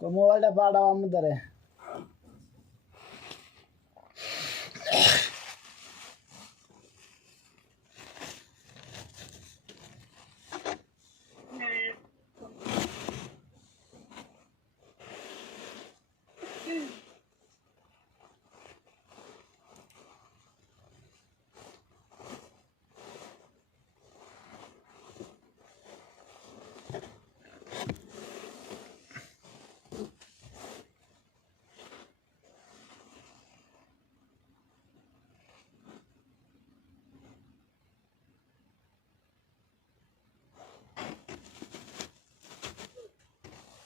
মোবাইলটা পাঠাও আমাদের।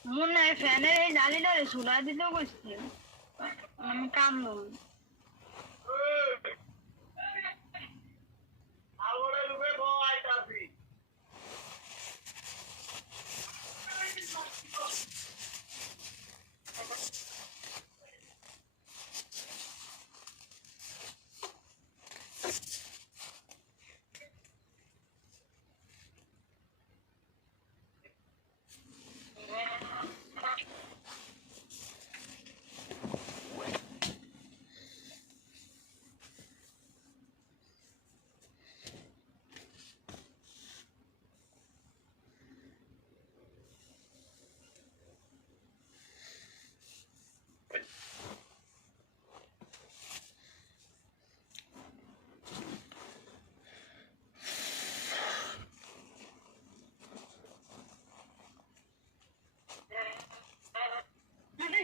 মনে হয় ফ্যানের এই জালিটারে ঝুলা দিতেও বসছি আমি কামড়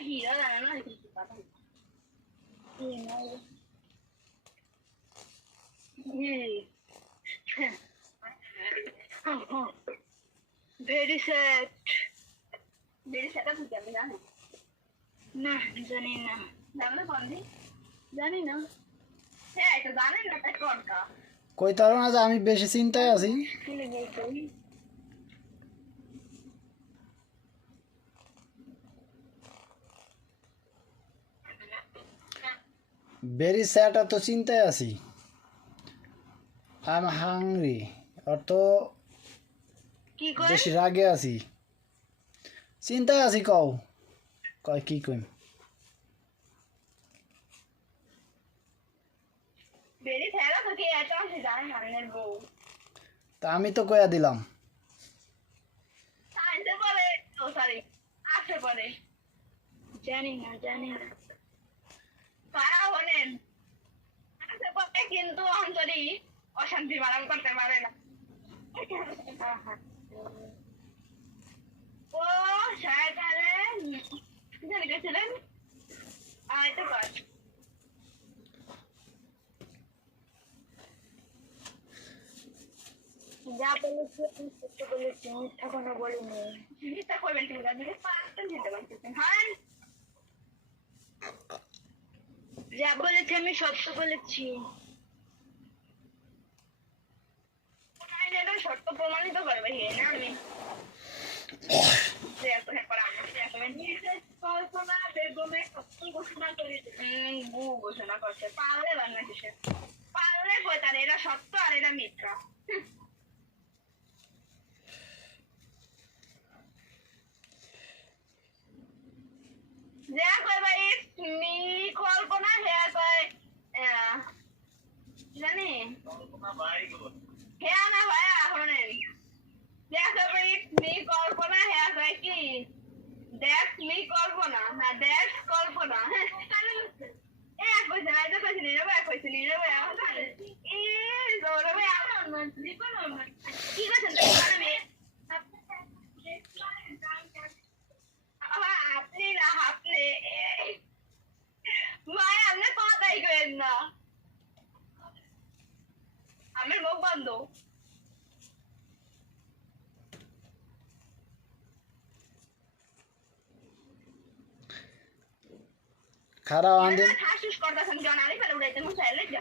hira la no very sad আছে কি আমি জানি না জানি না জানলে বন্ধি জানি না হ্যাঁ এটা জানেন না তাই কোনটা কই তার না যে আমি বেশি চিন্তায় আছি। ভেরি স্যাড, তো চিন্তায় আছি। আই এম হাংরি, অর্থ কি কই বেশি রাগে আছি, চিন্তায় আছি। কও কয় কি কইম? বেরি ফেরা তো কি এটা আছে জানেন না বউ তা আমি তো কইয়া দিলাম। সাইন্সে পড়ে ও সরি আর্টসে পড়ে জানি না কারা হলেন আর্টসে পড়ে কিন্তু অন্তরি অশান্তি বাড়ান করতে পারে না ও শায়দারে জানি গেছিলেন আইতে পার যা বলেছি সত্যি বলেছি মিথ্যা কোনো বলিনি মিথ্যা করবেন ঠিক আছে পাঁচটা চিন্তা করতেছেন হ্যাঁ যা বলেছি আমি সত্য বলেছি সত্য প্রমাণিত করবে না আমি কল্পনা বেগমে ঘোষণা করে ঘোষণা করছে পারলে বাংলা কিসে পারলে তার এরা সত্য আর এরা মিথ্যা যা কয় ভাই কল্পনা হেয়া কয় জানি হেয়া না ভাই শোনেন যা কয় ভাই কল্পনা হেয়া কয় কি দ্যাটস মি কল্পনা না দ্যাটস কল্পনা এক কইছে না এটা কইছে নিরবে কইছে নিরবে এ জোরবে আমার কি কইছেন আমি আপনি না আপনি ভাই আপনি কথাই কইেন না আমার মুখ বন্ধ খারাপ আন্দিম হাসিস করতেছেন জন আরে ফেলে উড়াইতে মন চাইলে যা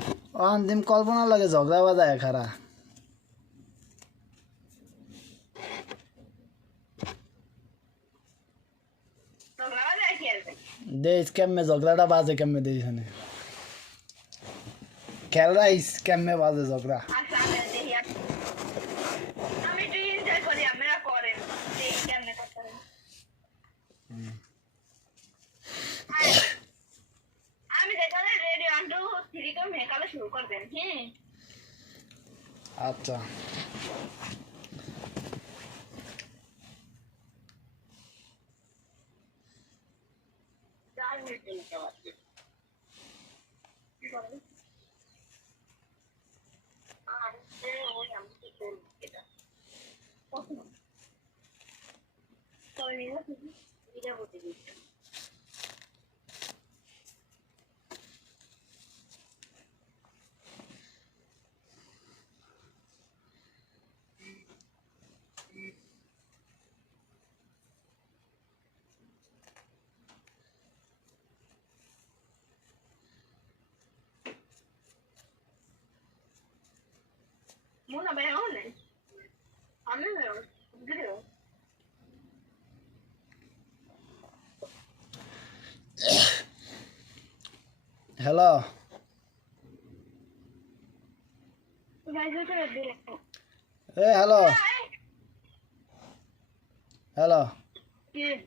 আন্দিম কল্পনা লাগে ঝগড়া বাজায় খারা দেশ কেমনে ঝগড়াটা বাজে কেমনে দেশ খেলরাইস কেমনে বাজে ঝগড়া আমি তুই এনজয় করি আমরা করেন এই কেমনে কথা শুরু করবেন হ্যাঁ আচ্ছা Muna ba yun eh? Ano yun? Video. Hello Guys, ito na din. এ হ্যালো হ্যালো Yeah.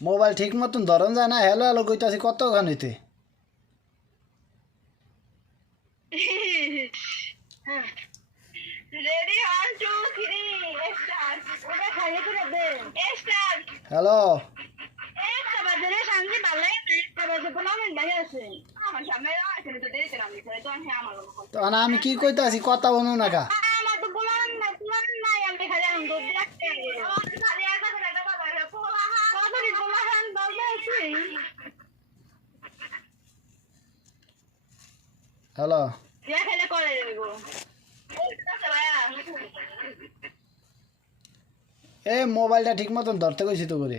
মোবাইল ঠিক মতন ধরন যায় না হ্যালো হ্যালো কইতাছি কতখানিতে Ready, 1, 2, 3, start. Udah kaya ko na din. Start. Hello Sabado na sangsi balay. Sabado pa naman dahil kasi. আমার সামনে আছে তো দেখতে আমি করে তো আমি আমার তখন আমি কি কইতাছি কথা বলুন না কা আমার তো বলার না আমি খালি এখন দুধ রাখতে খালি একা করে একটা বাবা পোলা কতরি পোলা হান বাবা আছে হ্যালো ইয়া খেলে করে দেব এ মোবাইলটা ঠিক মতন ধরতে কইছি তো করে